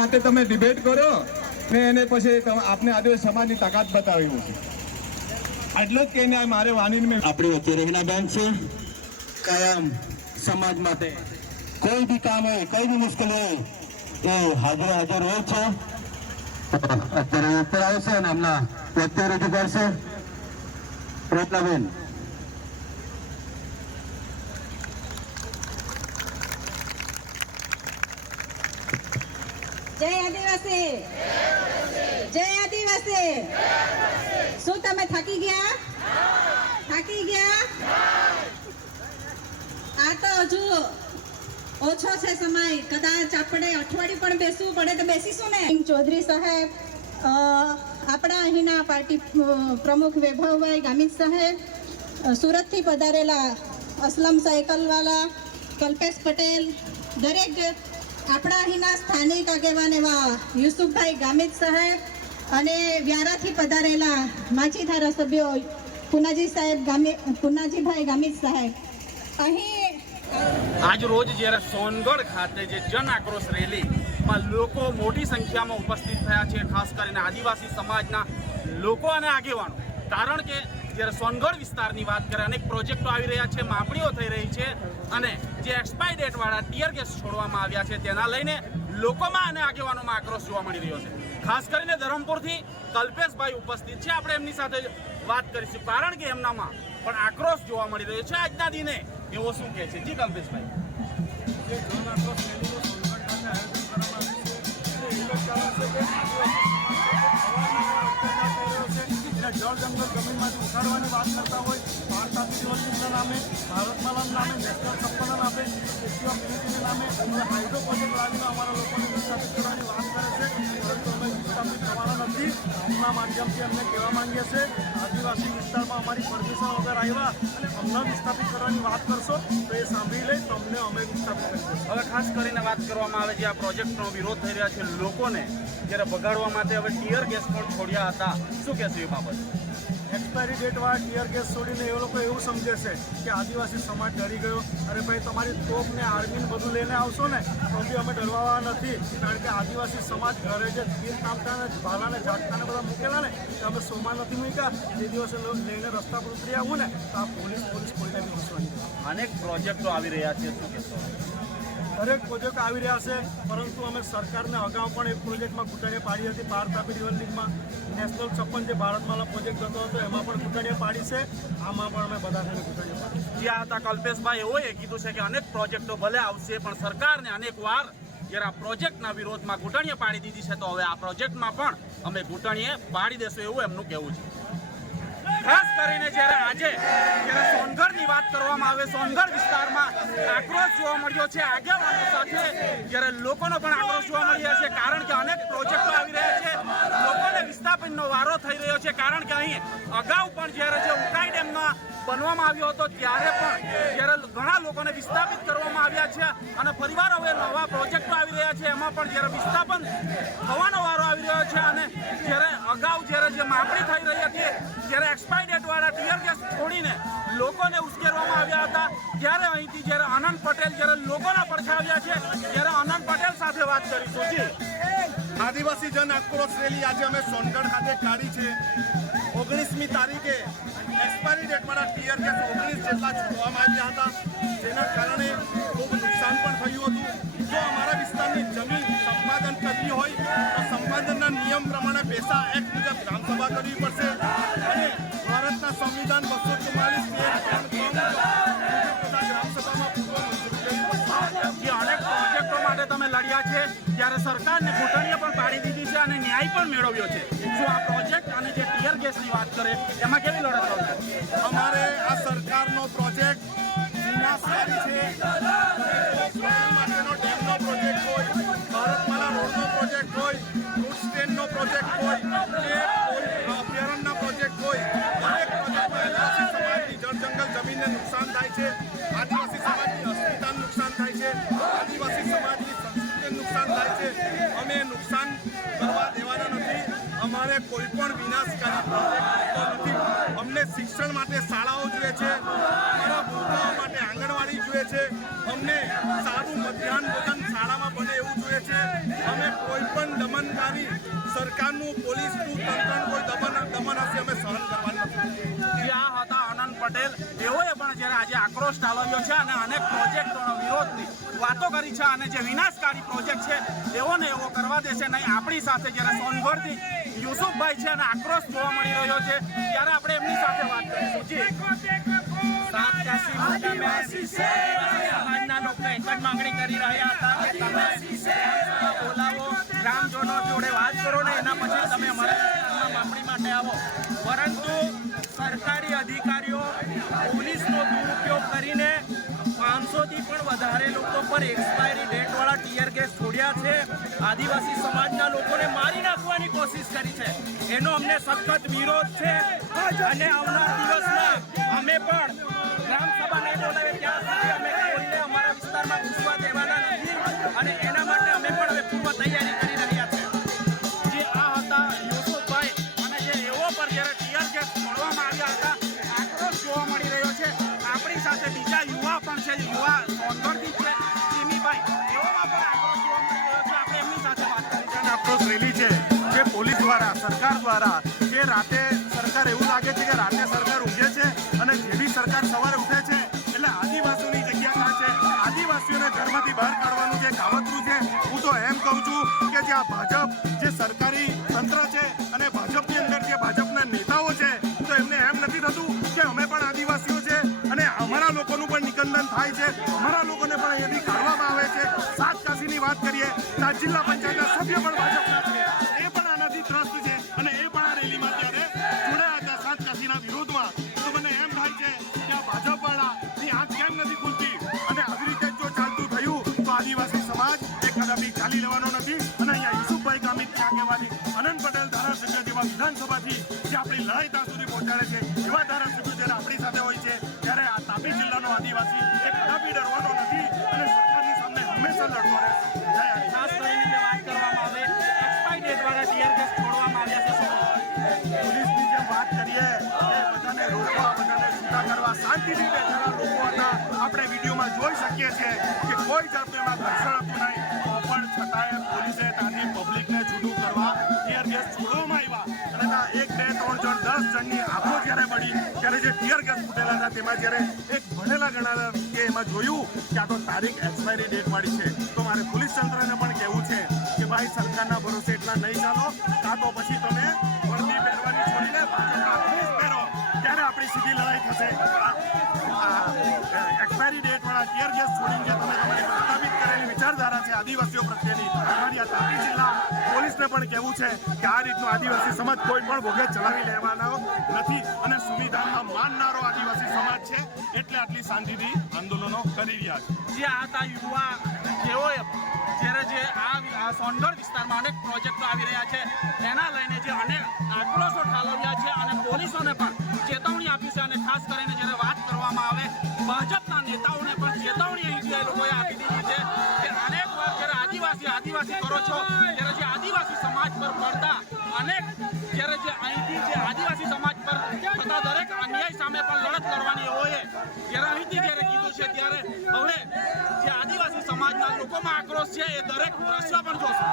હાથે તમે ડિબેટ કરો ને એને પછી આપને આદિવાસી સમાજની તાકાત બતાવ્યું છે. આટલું જ કહીને મારે વાણીને મેં આપણી વચ્ચે રહેના બેન છે. કાયમ સમાજ માટે કોઈ બી કામ હોય, કઈ બી મુશ્કેલ હોય, એ હાજર હાજર હોય છે. અત્યારે ઉપર આવશે અને એમના વચ્ચે રજૂ કરશે. રત્નાબેન જય આદિવાસી. જય આદિવાસી. શું તમે થાકી ગયા? થાકી ગયા? આ તો હજુ ઓછો છે સમય. કદાચ આપણે અઠવાડિયું પણ બેસવું પડે તો બેસીશું ને. ચૌધરી સાહેબ આપણા અહીંના પાર્ટી પ્રમુખ વૈભવભાઈ ગામિત સાહેબ સુરતથી પધારેલા અસલમ સાયકલવાલા કલ્પેશ પટેલ, દરેક આપણા અહીંના સ્થાનિક આગેવાન એવા યુસુફભાઈ ગામિત સાહેબ અને વ્યારાથી પધારેલા માછી ધારાસભ્યો પુનાજી સાહેબ ગામિત પુનાજીભાઈ ગામિત સાહેબ અહીં આજ રોજ જ્યારે સોનગઢ ખાતે જે જન આક્રોશ રેલીમાં લોકો મોટી સંખ્યામાં ઉપસ્થિત થયા છે, ખાસ કરીને આદિવાસી સમાજના લોકો અને આગેવાનો. કારણ કે જ્યારે સોનગઢ વિસ્તારની વાત કરે અનેક પ્રોજેક્ટો આવી રહ્યા છે, માપણીઓ થઈ રહી છે અને જે એક્સપાયર ડેટવાળા ટીયર ગેસ છોડવામાં આવ્યા છે, તેના લઈને લોકોમાં અને આગેવાનોમાં આક્રોશ જોવા મળી રહ્યો છે. ખાસ કરીને ધરમપુરથી કલ્પેશભાઈ ઉપસ્થિત છે, આપણે એમની સાથે વાત કરીશું. કારણ કે એમનામાં પણ આક્રોશ જોવા મળી રહ્યો છે. આજના દિને એવો શું કહે છે? જી કલ્પેશભાઈ. ઉખાડવાની વાત કરતા હોય ભારત દિવસના નામે ભારતમાલા નામે નેશનલ છપ્પનના નામે સ્ટેચ્યુ ઓફ યુનિટીના નામે, અને હાઇડ્રો પ્રોજેક્ટ લાવીને અમારા લોકોને વિસ્થાપિત કરવાની વાત કરે છે. પરંતુ અમે વિસ્થાપિત થવાના નથી. અમના માધ્યમથી અમને કહેવા માંગીએ છીએ, આદિવાસી વિસ્તારમાં અમારી પરમિશન વગર આવ્યા અને અમને વિસ્થાપિત કરવાની વાત કરશો, તો એ સાંભળી લઈ તમને અમે વિસ્થાપિત કરીશું હવે ખાસ કરીને વાત કરવામાં આવે છે, આ પ્રોજેક્ટનો વિરોધ થઈ રહ્યા છે લોકોને, જ્યારે બગાડવા માટે હવે ટીયર ગેસ પણ છોડ્યા હતા. શું કહેશો એ બાબત? એક્સપાયરી ડેટ વાળા ટીયર ગેસ છોડીને એ લોકો એવું સમજે છે કે આદિવાસી સમાજ ડરી ગયો. અરે ભાઈ, તમારી તોપ ને આર્મીને બધું લઈને આવશો ને, તો બી અમે ડરવા નથી. કારણ કે આદિવાસી સમાજ ઘરે જે તીર કામતા ને, ભાલાને, ઝાટકાને બધા મૂકેલા ને અમે સોમાં નથી મૂક્યા. જે દિવસે લઈને રસ્તા પર ઉતરી આવું ને, તો આ પોલીસ પોલીસ કોઈને બી વિશ્વાની અનેક પ્રોજેક્ટો આવી રહ્યા છે, શું કહેશો? દરેક પ્રોજેક્ટ આવી રહ્યા છે, પરંતુ અમે સરકારને અગાઉ પણ એક પ્રોજેક્ટમાં ઘૂંટણીએ પાડી હતી પાર તાપી રિવર લીગમાં નેશનલ છપ્પન જે ભારતમાલા પ્રોજેક્ટ થતો હતો એમાં પણ ઘૂંટણીએ પાડી છે. આમાં પણ અમે બધા થઈને ઘૂંટણીએ પાડી જ્યાં હતા કલ્પેશભાઈ. એઓએ કીધું છે કે અનેક પ્રોજેક્ટો ભલે આવશે, પણ સરકારને અનેક વાર જ્યારે આ પ્રોજેક્ટના વિરોધમાં ઘૂંટણીએ પાડી દીધી છે, તો હવે આ પ્રોજેક્ટમાં પણ અમે ઘૂંટણીએ પાડી દેશું એવું એમનું કહેવું છે. ખાસ કરીને જ્યારે આજે, જ્યારે સોનગઢની વાત કરવામાં આવે, સોનગઢ વિસ્તારમાં આક્રોશ જોવા મળ્યો છે, આગેવાનો સાથે જ્યારે લોકોનો પણ આક્રોશ જોવા મળી છે, કારણ કે અનેક પ્રોજેક્ટો આવી રહ્યા છે. લોકોને વિસ્થાપનનો વારો થઈ રહ્યો છે, કારણ કે અહીં અગાઉ પણ જ્યારે જે ઉકાઈ ડેમમાં બનવામાં આવ્યો હતો, ત્યારે પણ જ્યારે ઘણા લોકોને વિસ્થાપિત કરવામાં આવ્યા છે અને પરિવાર હવે નવા પ્રોજેક્ટો આવી રહ્યા છે, એમાં પણ જ્યારે વિસ્થાપન થવાનો વારો આવી રહ્યો છે અને જ્યારે અગાઉ જ્યારે જે માપણી થઈ રહી જ્યારે એક્સપાયર ડેટ વાળા ટીયર ગેસ છોડીને લોકોને ઉશ્કેરવામાં આવ્યા હતા, ત્યારે અહીંથી જ્યારે આનંદ પટેલ જ્યારે લોકોના પડછાવ્યા છે, ત્યારે આનંદ પટેલ સાથે વાત કરીશું. જી. આદિવાસી જન આક્રોશ રેલી આજે અમે સોનગઢ ખાતે કાઢી છે. ઓગણીસમી તારીખે એક્સપાયરી ડેટ વાળા ટીયર ગેસ ઓગણીસ જેટલા છોડવામાં આવ્યા હતા, જેના કારણે ખૂબ નુકસાન પણ થયું હતું. જો અમારા વિસ્તારની જમીન સંપાદન કરવી હોય, તો સંપાદનના નિયમ પ્રમાણે પૈસા એક્ટ મુજબ ગ્રામસભા કરવી પડશે. સંવિધાન બસો ચુમ્માલીસ જે અનેક પ્રોજેક્ટો માટે તમે લડ્યા છે. ત્યારે સરકારને ઘૂંટણીએ પણ પાડી દીધી છે અને ન્યાય પણ મેળવ્યો છે. શું આ પ્રોજેક્ટ અને જે ટીયર ગેસની વાત કરે એમાં કેવી લડત આવશે? અમારે આ સરકારનો પ્રોજેક્ટ સારી છે. જમીનને નુકસાન થાય છે. આદિવાસી સમાજની અસ્મિતાને નુકસાન થાય છે. આદિવાસી સમાજની સંસ્કૃતિને નુકસાન થાય છે. અમે નુકસાન કરવા દેવાના નથી. અમારે કોઈ પણ વિનાશકારી નથી. અમને શિક્ષણ માટે શાળાઓ જોઈએ છે. અમારા વૃદ્ધાઓ માટે આંગણવાડી જોઈએ છે. અમને સારું મધ્યાહન ભોજન શાળામાં બને એવું જોઈએ છે. અમે કોઈ પણ દમનકારી સરકારનું, પોલીસનું તંત્રનું કોઈ દમન દમન હશે અમે સહન કરવાનું નથી. હતા પટેલ. તેઓએ પણ જ્યારે આજે આક્રોશ ઠાલવ્યો છે અને અનેક પ્રોજેક્ટોનો વિરોધની વાતો કરી છે અને જે વિનાશકારી પ્રોજેક્ટ છે, તેઓને એવો કરવા દેશે નહીં. આપણી સાથે જ્યારે સોનગઢથી યુસુફભાઈ છે અને આક્રોશ જોવા મળી રહ્યો છે, ત્યારે આપણે એમની સાથે વાત કરીશું. જી. બોલાવો ગ્રામજનો જોડે વાત કરો ને એના પછી તમે અમારા વિસ્તારમાં માટે આવો. પરંતુ સરકારી અધિકારીઓ પોલીસનો દુરુપયોગ કરીને પાંચસોથી પણ વધારે લોકો પર એક્સપાયરી ડેટવાળા ટીયર ગેસ છોડ્યા છે. આદિવાસી સમાજના લોકોને મારી નાખવાની કોશિશ કરી છે. એનો અમને સખત વિરોધ છે. અને આવનાર દિવસમાં અમે પણ ગ્રામસભા નહીં બોલાવે ત્યાં સુધી અમે છે યુવા સોનગઢથી છે સિમીભાઈ એઓમાં પણ આક્રોશ જોવા મળી રહ્યો છે. આપણે એમની સાથે વાત કરી છે. આક્રોશ રેલી છે જે પોલીસ દ્વારા, સરકાર દ્વારા, જે રાતે સરકાર એવું લાગે છે કે રાતે સરકાર ઉઠે છે અને જે બી સરકાર સવારે ઉઠે છે, એટલે આદિવાસીઓની જગ્યા ક્યાં છે. આદિવાસીઓને ઘરમાંથી બહાર કાઢવાનું જે કાવતરું છે, હું તો એમ કહું છું કે જે ભાજપ કરીએ તો જિલ્લા પંચાયતના સભ્ય પણ ભાજપના એ પણ આનાથી ત્રસ્ત છે અને એ પણ આ રેલીમાં ત્યારે જોડાયા હતા સાત વિરોધમાં. તો મને એમ થાય છે કે આ ભાજપવાળાની આંખ કેમ નથી ખુલતી? અને આવી રીતે જો ચાલતું થયું, તો આદિવાસી સમાજ એ કદાપી ચાલી લેવાનો નથી. અને અહીંયા યુસુફભાઈ ગામિતની આગેવાની અનંત પટેલ ધારાસભ્ય જેવા વિધાનસભાથી જે આપણી લડાઈ શકીએ છીએ કે કોઈ જાતનું એમાં ઘર્ષણ હતું નહીં. પણ છતાંય પોલીસે ત્યાંની પબ્લિકને જુદું કરવા, ટીયર ગેસ છોડવામાં આવ્યા. અને ત્યાં એક, બે, ત્રણ જણ, દસ જણની આંખો જ્યારે મળી ત્યારે જે ટીયર ગેસ ફૂટેલા હતા, તેમાં જ્યારે એક ભણેલા ગણાલા કે એમાં જોયું કે આ તો તારીખ એક્સપાયરી ડેટ વાળી છે. તો મારે પોલીસ તંત્રને પણ કહેવું છે કે ભાઈ, સરકારના ભરોસે એટલા નહીં ચાલો. કાં તો પછી તમે વર્દી પહેરવાની છોડીને ભાજપના પહેરો. ત્યારે આપણી સીધી લડાઈ થશે. એક્સપાયરી ડેટ વાળા ટીયર ગેસ છોડીને જે તમે તમારી પ્રસ્થાપિત કરેલી વિચારધારા છે આદિવાસીઓ પ્રત્યેની અમારી આ તાપી જિલ્લા પોલીસને પણ કહેવું છે કે આ રીતનો આદિવાસી સમાજ કોઈ પણ ભોગે ચલાવી લેવાનો નથી અને સુવિધામાં માનનારો આદિવાસી સમાજ છે એટલે આટલી શાંતિથી આંદોલનો કરી રહ્યા છે. જે આ યુવા જેઓએ જ્યારે જે આ સોનગઢ વિસ્તારમાં અનેક પ્રોજેક્ટો આવી રહ્યા છે એના લઈને જે અનેક આક્રોશો ઠાલવ્યા છે અને પોલીસોને પણ ચેતવણી આપી છે અને ખાસ કરીને જ્યારે વાત કરવામાં આવે પણ ચેતવણી અહીંથી એ લોકોએ આપી દીધી છે. કે અનેક વાર જ્યારે આદિવાસી આદિવાસી કરો છો, ત્યારે જે આદિવાસી સમાજ પર પડતા અનેક, જ્યારે જે અહીંથી જે આદિવાસી સમાજ પર થતા દરેક અન્યાય સામે પણ લડત કરવાની હોય જ્યારે અહીંથી જ્યારે કીધું છે, ત્યારે હવે જે આદિવાસી સમાજના લોકોમાં આક્રોશ છે, એ દરેક દ્રશ્ય પણ જોશે.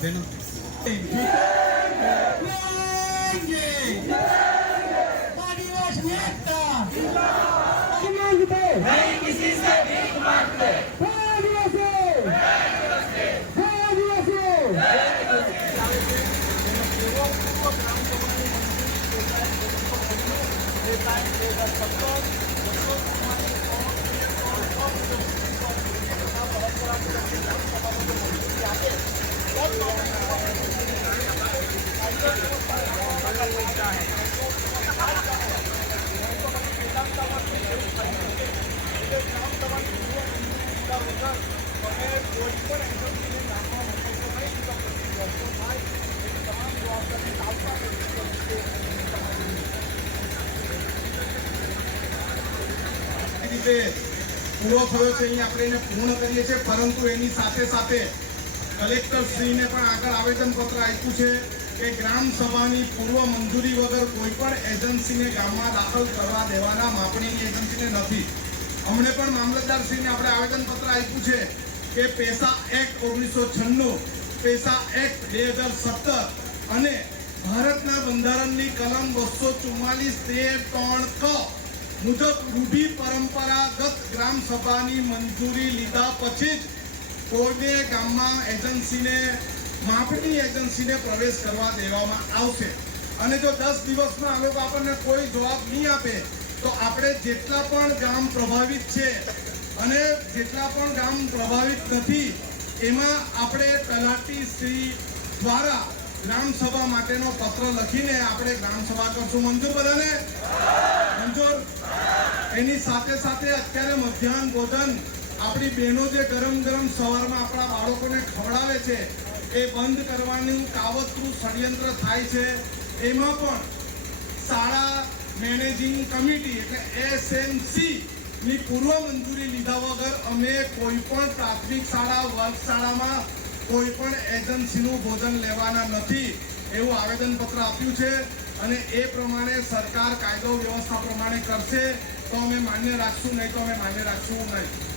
Pelo... Vem que se servir, Marta! Vem você! Vem você! Vem você! Vem você! પૂરો થયો છે અહીં આપણે એને પૂર્ણ કરીએ છીએ પરંતુ એની સાથે સાથે કલેક્ટર શ્રીને પણ આગળ આવેદનપત્ર આપ્યું છે કે ગ્રામ સભાની પૂર્વ મંજૂરી વગર કોઈ પણ એજન્સીને ગામમાં દાખલ કરવા દેવાના માપણીની એજન્સીને નથી. અમને પણ મામલતદારશ્રીને આપણે આવેદનપત્ર આપ્યું છે કે પેસા એક્ટ ઓગણીસો છન્નું, પેસા એક્ટ બે હજાર સત્તર અને ભારતના બંધારણની કલમ બસો ચુમ્માલીસ તેર ત્રણ ક મુજબ રૂઢિ પરંપરાગત ગ્રામ સભાની મંજૂરી લીધા પછી જ કોઈને ગામમાં એજન્સીને માપણી એજન્સીને પ્રવેશ કરવા દેવામાં આવશે. અને જો દસ દિવસમાં આ લોકો આપણને કોઈ જવાબ નહીં આપે, તો આપણે જેટલા પણ ગામ પ્રભાવિત છે અને જેટલા પણ ગામ પ્રભાવિત નથી, એમાં આપણે તલાટી શ્રી દ્વારા ગ્રામસભા માટેનો પત્ર લખીને આપણે ગ્રામસભા કરશું. મંજૂર બધાને? મંજૂર? એની સાથે સાથે અત્યારે મધ્યાહન ભોજન આપણી બહેનો જે ગરમ ગરમ સવારમાં આપણા બાળકોને ખવડાવે છે, એ બંધ કરવાનું કાવતરું ષડયંત્ર થાય છે. એમાં પણ શાળા મેનેજિંગ કમિટી એટલે એસએમસી ની પૂર્વ મંજૂરી લીધા વગર અમે કોઈ પણ પ્રાથમિક શાળા, વર્ગ શાળામાં કોઈ પણ એજન્સીનું ભોજન લેવાના નથી એવું આવેદનપત્ર આપ્યું છે અને એ પ્રમાણે સરકાર કાયદો વ્યવસ્થા પ્રમાણે કરશે તો અમે માન્ય રાખશું, નહીં તો અમે માન્ય રાખશું નહીં.